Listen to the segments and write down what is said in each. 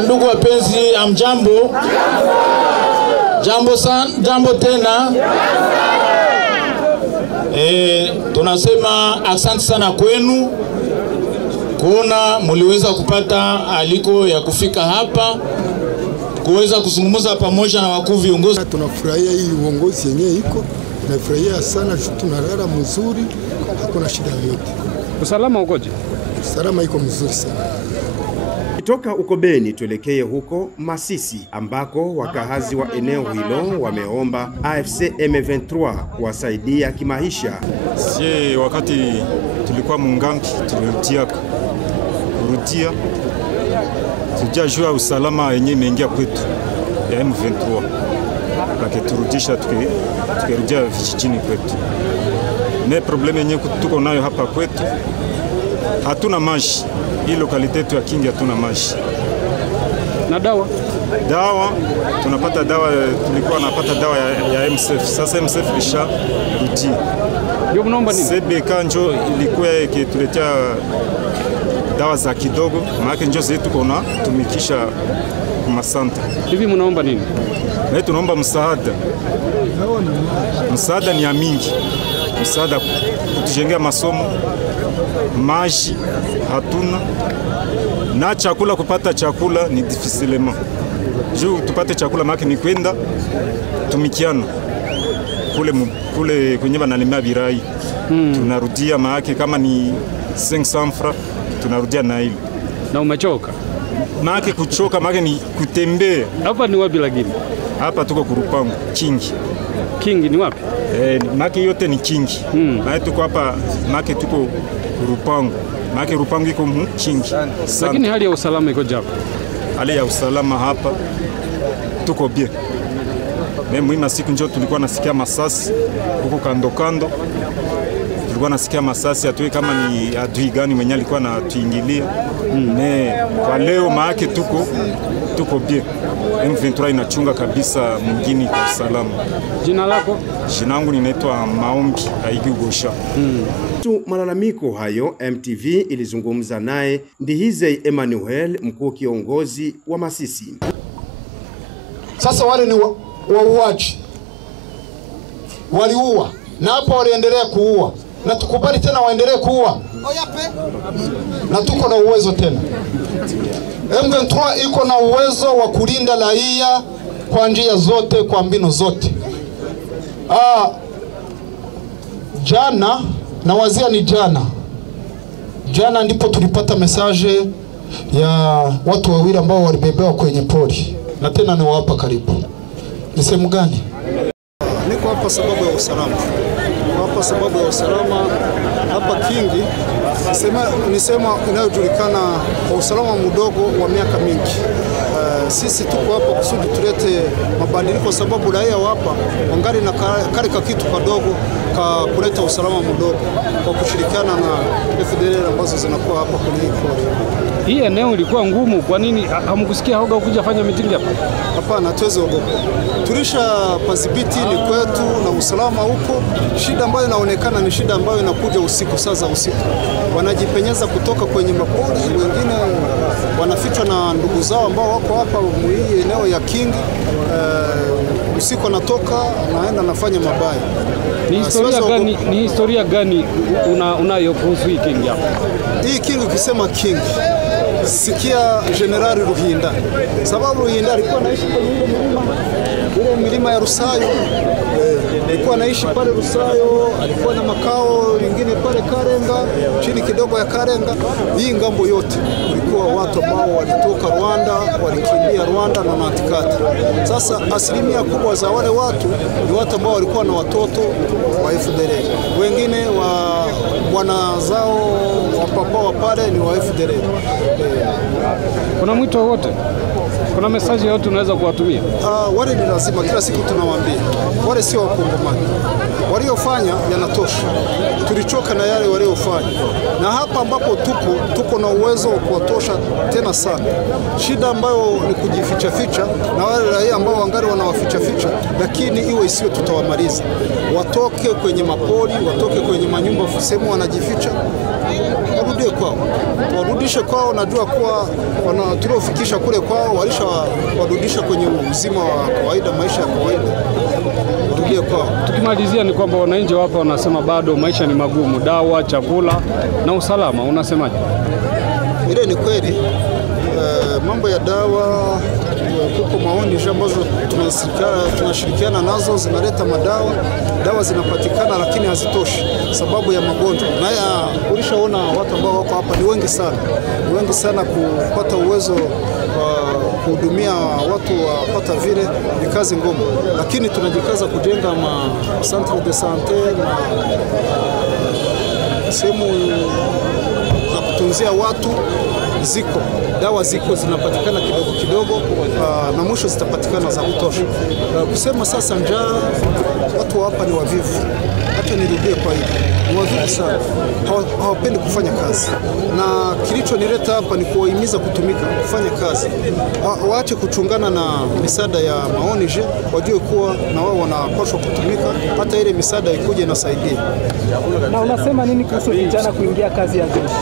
Wandugu wapenzi, amjambo. Jambo tena. Tunasema asante sana kwenu kuona muliweza kupata aliko ya kufika hapa kuweza kuzungumza pamoja na wakuu viongozi. Tunafurahia hii uongozi yenyewe iko. Tunafurahia sana, tunalala mzuri, hakuna shida yoyote. Usalama ukoje? Usalama iko mzuri sana. Kutoka uko Beni tuelekee huko Masisi ambako wakahazi wa eneo hilo wameomba AFC M23 kuwasaidia kimaisha. Sie wakati tulikuwa mungambi tulirudia tujajua usalama yenyewe imeingia kwetu ya M23 lakini turudisha tukirudia vijijini kwetu. Ne probleme yenyewe tuko nayo hapa kwetu, hatuna maji. Hii lokalite yetu ya Kingi hatuna maji. Na dawa tunapata dawa, tulikuwa napata dawa ya MSF. Sasa MSF lisha rudi. Ndio mnaomba nini? CBK njo ilikuwa ikituletea dawa za kidogo, maana njo zetu kuna tumikisha kwa santa. Hivi mnaomba nini? Na tunaomba msaada. Msaada ni ya mingi. Msaada kutujengea masomo, maji hatuna, na chakula, kupata chakula ni difficilement. Juu tupate chakula maki ni kwenda tumikiana kule kwenye banalima birai. Tunarudia maaki kama ni 500 francs tunarudia na hilo. Na umechoka? Maaki kuchoka, maaki ni kutembea. Hapa ni wapi lakini? Hapa tuko Kurupangu, Kingi. Kingi ni wapi? Maki yote ni Kingi. Maana tuko hapa, maki tuko Kurupangu. Maki Rupangu iko Kingi. Lakini hali ya usalama iko hapa? Hali ya usalama hapa tuko bien. Muhimu siku njoo tulikuwa nasikia masasi huko kando. Tulikuwa nasikia masasi, hatui kama ni adui gani mwenye alikuwa anatuingilia. Kwa leo maake tuko bien. M23 inachunga kabisa mjini kwa usalama. Jina lako? Jina langu ninaitwa Maombi Aigi Ugosha. Tu malalamiko hayo MTV ilizungumza naye Ndihizey Emmanuel, mkuu kiongozi wa Masisi. Sasa wale ni wauaji. Waliua na hapo waliendelea kuua, na tukubali tena waendelee kuua. Na tuko na uwezo tena. M23 iko na uwezo wa kulinda raia kwa njia zote, kwa mbinu zote. Jana na wazia ni jana ndipo tulipata message ya watu wawili ambao walibebewa kwenye pori, na tena ni wapa karibu. Ni sehemu gani? Niko hapa sababu ya usalama. Hapa sababu ya usalama hapa Kingi. Nisema inayojulikana kwa usalama mdogo wa miaka mingi. Sisi tuko hapa kusudi tulete mabadiliko, sababu raia hapa wangali na karika kitu kadogo ka kuleta usalama mdogo kwa kushirikiana na FDLR ambazo zinakuwa hapa kwenye pori. Hii eneo ilikuwa ngumu, kwa nini hamkusikia hoga kuja fanya mitingi hapa? Hapana, tuweze ogopa. Tulisha padhibiti ni kwetu na usalama huko. Shida ambayo inaonekana ni shida ambayo inakuja usiku, saa za usiku. Wanajipenyeza kutoka kwenye mapori, wengine wanafichwa na ndugu zao ambao wako hapa hii eneo ya Kingi. Usiku anatoka anaenda nafanya mabaya. Ni historia gani unayo kuhusu hii Kingi hapa? Hii Kingi ukisema Kingi, sikia Generali Ruhinda. Sababu Ruhinda alikuwa anaishi kwenye ile milima ya Rusayo. Alikuwa anaishi pale Rusayo, alikuwa na makao lingine pale Karenga, chini kidogo ya Karenga. Hii ngambo yote kulikuwa watu ambao walitoka Rwanda, walikimbia Rwanda na Natikati. Sasa asilimia kubwa za wale watu ni watu ambao walikuwa na watoto wa FDLR. Wengine wa bwana zao wapapa wa pale ni wa FDLR. Kuna mwito wote? Kuna message yote unaweza kuwatumia? Wale ni lazima kila siku tunawaambia. Wale sio wakongomani. Waliofanya yanatosha. Tulichoka na yale waliofanya. Na hapa ambapo tuko na uwezo wa kuwatosha tena sana. Shida ambayo ni kujificha na wale raia ambao wangali wanawaficha, lakini iwe isiwe tutawamaliza. Watoke kwenye mapori, watoke kwenye manyumba sehemu wanajificha. warudie kwao, warudishe kwao. Najua kuwa tuliofikisha kule kwao walisha warudisha kwenye uzima wa kawaida, maisha ya kawaida, warudie kwao. Tukimalizia ni kwamba wananchi hapa wanasema bado maisha ni magumu, dawa, chakula na usalama, unasemaje? Ile ni kweli. Mambo ya dawa, kuko maoni ambazo tunashirikiana nazo zinaleta madawa. Dawa zinapatikana lakini hazitoshi sababu ya magonjwa. Na ulishaona watu ambao wako hapa ni wengi sana, kupata uwezo wa kuhudumia watu wapata vile ni kazi ngumu, lakini tunajikaza kujenga centre de sante na sehemu za kutunzia watu. Ziko dawa zinapatikana kidogo, na mwisho zitapatikana za kutosha. Kusema sasa njaa, watu hapa ni wavivu. Hata nirudie kwa hiyo, ni wavivu sana, hawapendi kufanya kazi, na kilichonileta hapa ni kuwahimiza kutumika, kufanya kazi, waache kuchungana na misaada ya maonije, wajue kuwa na wao wanapaswa kutumika, hata ile misaada ikuje inasaidia. Na unasema nini kuhusu vijana kuingia kazi ya jeshi?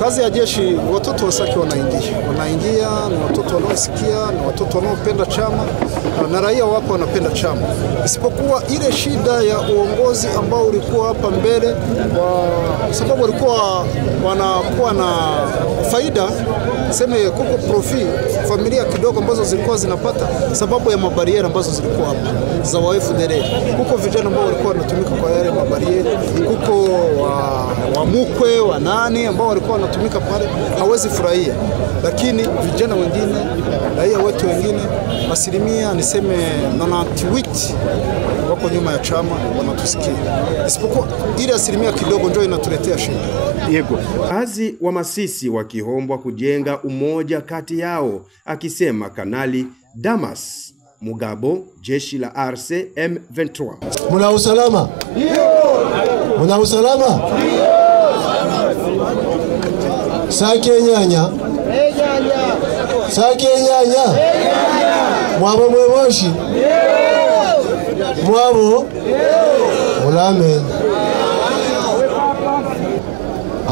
Kazi ya jeshi, watoto wa Sake wanaingia, ni watoto wanaosikia, ni watoto wanaopenda chama, na raia wapo wanapenda chama, isipokuwa ile shida ya uongozi ambao ulikuwa hapa mbele, sababu walikuwa wanakuwa na faida, sema kuko profi familia kidogo ambazo zilikuwa zinapata sababu ya mabariera ambazo zilikuwa hapa za waFDL. Kuko vijana ambao walikuwa wanatumika kwa yale mabariera, kuko wamukwe wa nani ambao walikuwa wanatumika pale, hawezi furahia. Lakini vijana wengine, raia wetu wengine, asilimia niseme 98 wako nyuma ya chama, wanatusikia, isipokuwa ile asilimia kidogo ndio inatuletea shida. Yego. Wakazi wa Masisi wakiombwa kujenga umoja kati yao, akisema Kanali Damas Mugabo, jeshi la RC M23. Muna usalama? Muna usalama? Sake nyanya? Sake nyanya? Mwabo mweboshi? Mwabo? Mulame.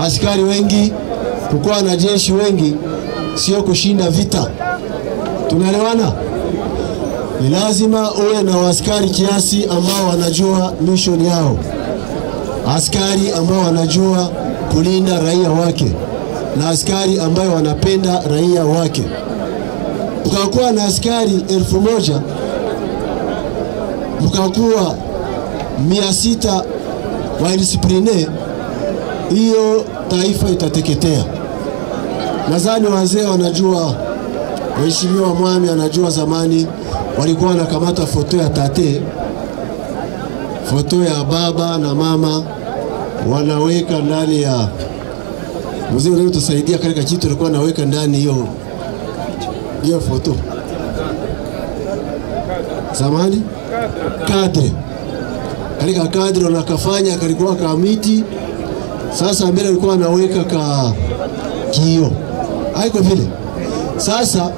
Askari wengi, kukuwa na jeshi wengi, sio kushinda vita. Tunaelewana? Ni lazima uwe na askari kiasi ambao wanajua mission yao, askari ambao wanajua kulinda raia wake, na askari ambao wanapenda raia wake. Ukakuwa na askari 1000, mkakuwa 600 waindiscipline, hiyo taifa itateketea. Nadhani wazee wanajua, Mheshimiwa Mwami anajua zamani walikuwa wanakamata foto ya tate, foto ya baba na mama, wanaweka ndani ya mzee leo tusaidia katika kitu, alikuwa anaweka ndani hiyo foto zamani kadre, katika kadre wanakafanya kalikuwa kama miti. Sasa mbele alikuwa anaweka kio, haiko vile. Sasa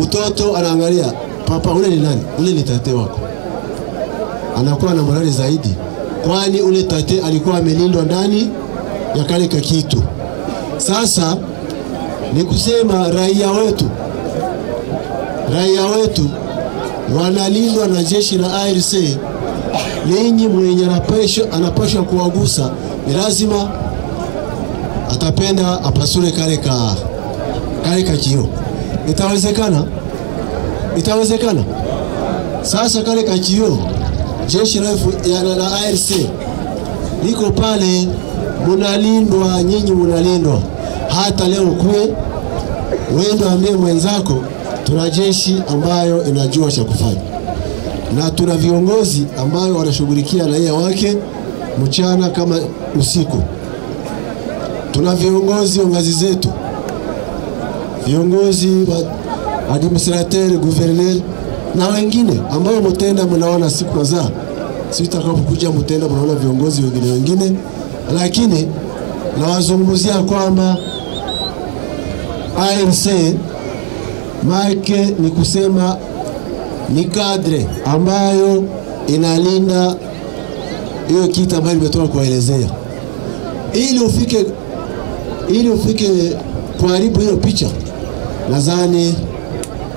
mtoto anaangalia, papa ule ni nani? Ule ni tate wako. Anakuwa na morali zaidi, kwani ule tate alikuwa amelindwa ndani ya kale kitu. Sasa ni kusema raia wetu wanalindwa na jeshi la ARC. Ninyi mwenye anapaswa kuwagusa, ni lazima atapenda apasure kale kio. Itawezekana? Sasa kale kio, jeshi la ARC liko pale, munalindwa, nyinyi munalindwa. Hata leo kwe wendo ambie mwenzako, tuna jeshi ambayo inajua cha kufanya, na tuna viongozi ambayo wanashughulikia raia wake mchana kama usiku. Tuna viongozi wa ngazi zetu, viongozi wa administrateur, gouverneur na wengine ambao mtenda mnaona siku za sitakapokuja mtenda mnaona viongozi wengine, lakini nawazungumzia kwamba ANC make ni kusema ni kadre ambayo inalinda hiyo kitu ambayo nimetoka kuelezea. Ili ufike ili ufike kuharibu hiyo picha, nadhani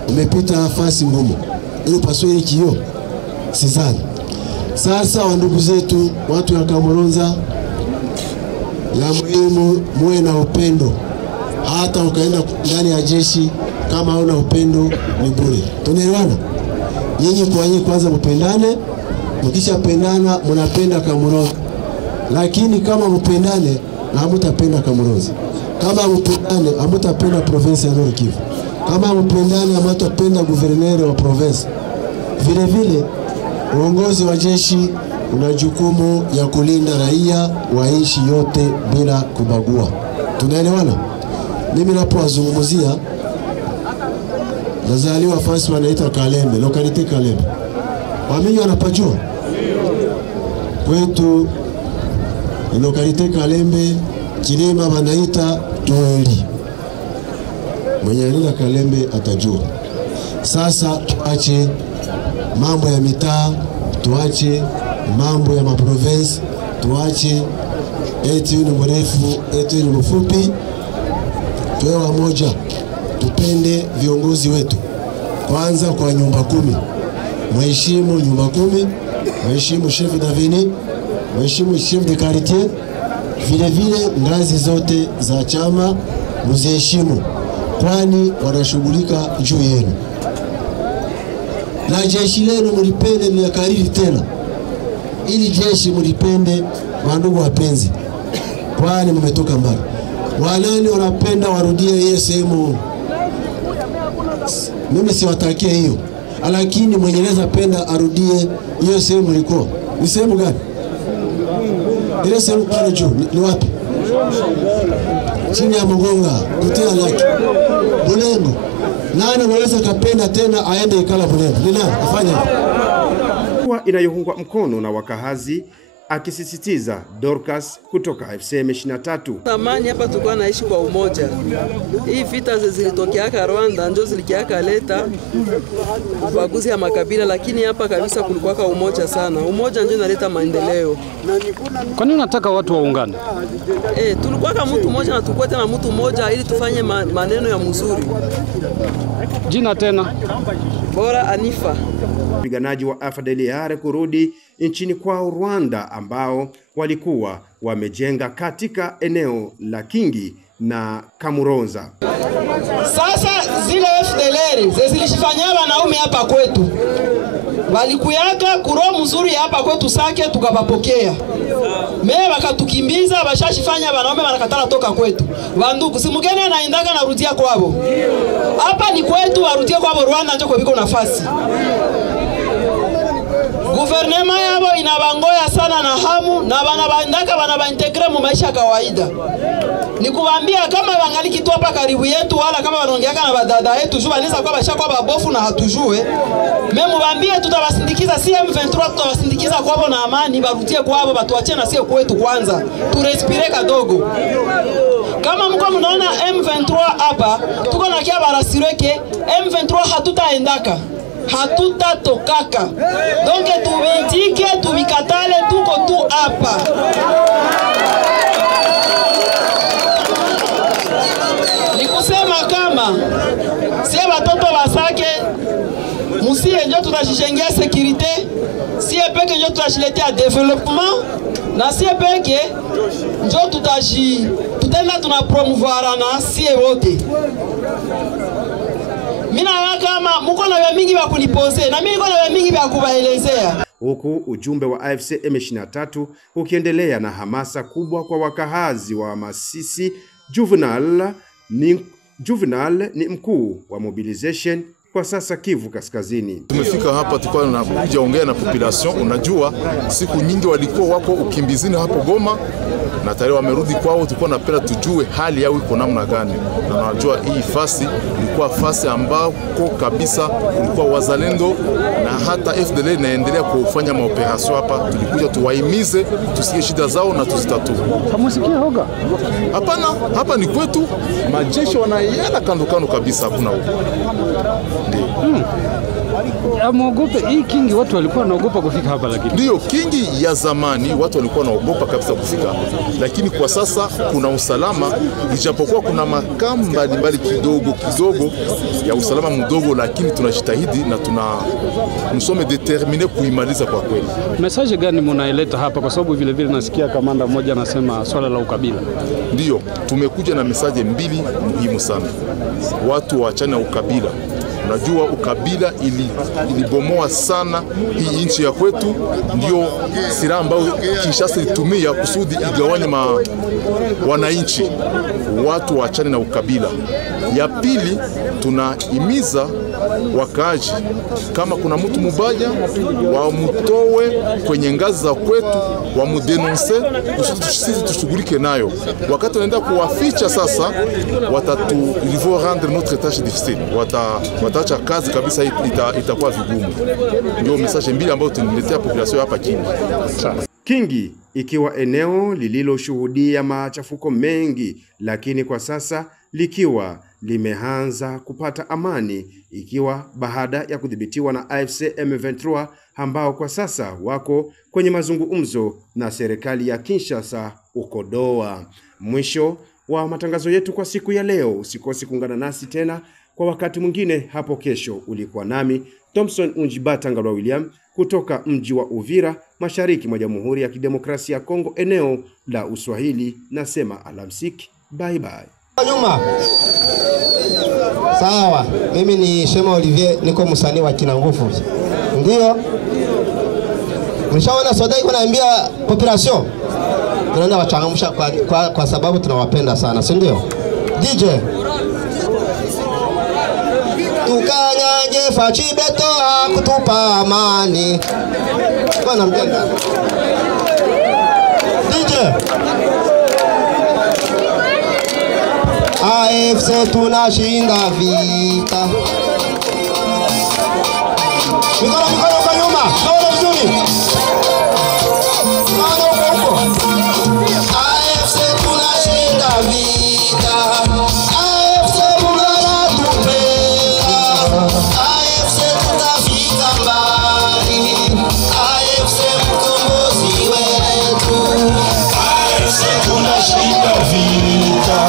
umepita nafasi ngumu. Ili upasue hili kioo, sidhani. Sasa wandugu zetu, watu wa Kamuronza, la muhimu muwe na upendo. Hata ukaenda ndani ya jeshi, kama hauna upendo ni bure. Tunaelewana? Nyinyi kwa nyinyi kwanza mpendane, mkisha pendana mnapenda Kamuronza. Lakini kama mpendane na hamtapenda Kamuronza. Kama mpendane hamtapenda province ya Nord Kivu. Kama mpendane hamtapenda guverneur wa province. Vile vile uongozi wa jeshi una jukumu ya kulinda raia wa nchi yote bila kubagua. Tunaelewana? Mimi napozungumzia nazaliwa fasi wanaita Kalembe, lokalite Kalembe. Wamingi wanapajua? Kwetu lokalite Kalembe, kilima wanaita Tueli. Mwenye alina Kalembe atajua. Sasa tuache mambo ya mitaa, tuache mambo ya maprovince, tuache eti ni mrefu, eti ni mfupi. Tuwe wamoja, tupende viongozi wetu. Kwanza kwa nyumba 10. Mheshimu nyumba 10, mheshimu chef d'avenue, mheshimu chef de quartier. Vile vile ngazi zote za chama mziheshimu, kwani wanashughulika juu yenu. Na jeshi lenu mlipende, ninakariri tena, ili jeshi mlipende, wandugu wapenzi, kwani mmetoka mbali. Wanani wanapenda warudie hiyo sehemu? Mimi siwatakie hiyo, lakini mwenye anaweza penda arudie hiyo sehemu ilikuwa. Ni sehemu gani? Ile sehemu pale juu ni wapi? Chini ya Mgonga, kutia laki. Bulengo. Nani anaweza kapenda tena aende ikala Bulengo? Ni nani afanye? Kwa inayoungwa mkono na wakahazi, akisisitiza Dorcas kutoka FCM 23. Zamani hapa tulikuwa naishi kwa umoja. Hii vita zilitokea Rwanda ndio zilikiaka leta ubaguzi ya makabila, lakini hapa kabisa kulikuwa kwa umoja sana. Umoja ndio inaleta maendeleo. Kwa nini unataka watu waungane? Tulikuwa kama mtu mmoja na tukue tena mtu mmoja ili tufanye maneno ya mzuri. Jina tena? Bora Anifa. Wapiganaji wa FDLR kurudi nchini kwao Rwanda, ambao walikuwa wamejenga katika eneo la Kingi na Kamuronza. Sasa zile FDLR zilishifanyia wanaume hapa kwetu, walikuyaka kuroho mzuri hapa kwetu Sake, tukawapokea. Mimi wakatukimbiza, washashifanya wanaume wanakatala toka kwetu. Wandugu, si mgeni anaendaka na rudia kwao. Hapa ni kwetu, warudia kwao Rwanda ndio kwa nafasi. Guvernema yabo inabangoya sana na hamu, na wanabaendaka wanabaintegre mu maisha kawaida. Nikuambia kama wangali kitu hapa karibu yetu, wala kama wanaongeaka na badada yetu juu wanaweza kwa basha kwa babofu na hatujue. Mimi mwambie tutawasindikiza CM23, tutawasindikiza kwao na amani, barudie kwao, batuache na sio kwetu kwanza. Turespire kadogo. Kama mko mnaona M23 hapa, tuko na kia barasireke M23 hatutaendaka. Hatutatokaka. Donc tubitike, tubikatale, tuko tu hapa. Nikusema kama sie watoto wasake musie ndio tutajijengea security, sie peke ndio tutajiletea development, na sie peke ndio tutenda tunapromouvoir na sie wote. Mina kama mko na vya mingi vya kunipose na mimi niko na vya mingi vya kubaelezea. Huku ujumbe wa AFC M23 ukiendelea na hamasa kubwa kwa wakahazi wa Masisi. Juvenal ni mkuu wa mobilization kwa sasa Kivu Kaskazini. Tumefika hapa tulikuwa tunakuja ongea na population. Unajua siku nyingi walikuwa wako ukimbizini hapo Goma na tayari wamerudi kwao. Tulikuwa napenda tujue hali yao iko namna gani, na unajua hii fasi ilikuwa fasi ambako kabisa kulikuwa wazalendo na hata FDL inaendelea kufanya maoperasyon hapa. Tulikuja tuwahimize tusikie shida zao na tuzitatue. Hamusikia hoga? Hapana, hapa ni kwetu, majeshi wanayala kando kando kabisa, hakuna huko. Amuogope hii Kingi, watu walikuwa wanaogopa kufika hapa, lakini ndio Kingi ya zamani watu walikuwa wanaogopa kabisa kufika hapa. lakini kwa sasa kuna usalama, ijapokuwa kuna makamu mbalimbali kidogo ya usalama mdogo, lakini tunajitahidi na msome determine kuimaliza kwa kweli. Message gani mnaileta hapa, kwa sababu vile vile nasikia kamanda mmoja anasema swala la ukabila? Ndio, tumekuja na message mbili muhimu sana. Watu waachane na ukabila. Unajua ukabila ilibomoa sana hii nchi ya kwetu, ndio silaha ambayo Kinshasa ilitumia kusudi igawanye wananchi. Watu waachane na ukabila. Ya pili, tunahimiza wakaaji, kama kuna mtu mubaya wamutowe kwenye ngazi za kwetu, wamudenonse kusudi sisi tushughulike nayo. Wakati wanaenda kuwaficha sasa, ils vont rendre notre tâche difficile, wataacha kazi kabisa, itakuwa vigumu. Ndio message mbili ambayo tunaletea population hapa Kingi. Kingi ikiwa eneo lililoshuhudia machafuko mengi, lakini kwa sasa likiwa limeanza kupata amani, ikiwa baada ya kudhibitiwa na AFC M23 ambao kwa sasa wako kwenye mazungumzo na serikali ya Kinshasa uko Doha. Mwisho wa matangazo yetu kwa siku ya leo. Usikose kuungana nasi tena kwa wakati mwingine hapo kesho. Ulikuwa nami Thompson Unjibata Ngalwa William kutoka mji wa Uvira, mashariki mwa Jamhuri ya Kidemokrasia ya Kongo, eneo la Uswahili. Nasema alamsiki, bye bye. Nyuma. Sawa, mimi ni Shema Olivier, niko msanii wa Kina Nguvu. Ndio. Mshaona soda iko naambia population. Tunaenda wachangamsha kwa sababu tunawapenda sana, si ndio? DJ. Tukanyage fachibeto kutupa amani. Bwana mtenda. DJ. AFC tunashinda vita. Mikono kwa nyuma. Naona vizuri. Naona huko. AFC tunashinda vita. AFC tunatupenda. AFC tutafika mbali. AFC mkombozi wetu. AFC tunashinda vita.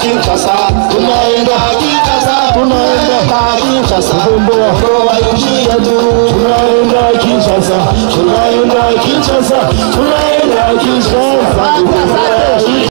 Kinshasa, wa nchi yetu. Tunaenda Kinshasa, tunaenda Kinshasa, tunaenda Kinshasa.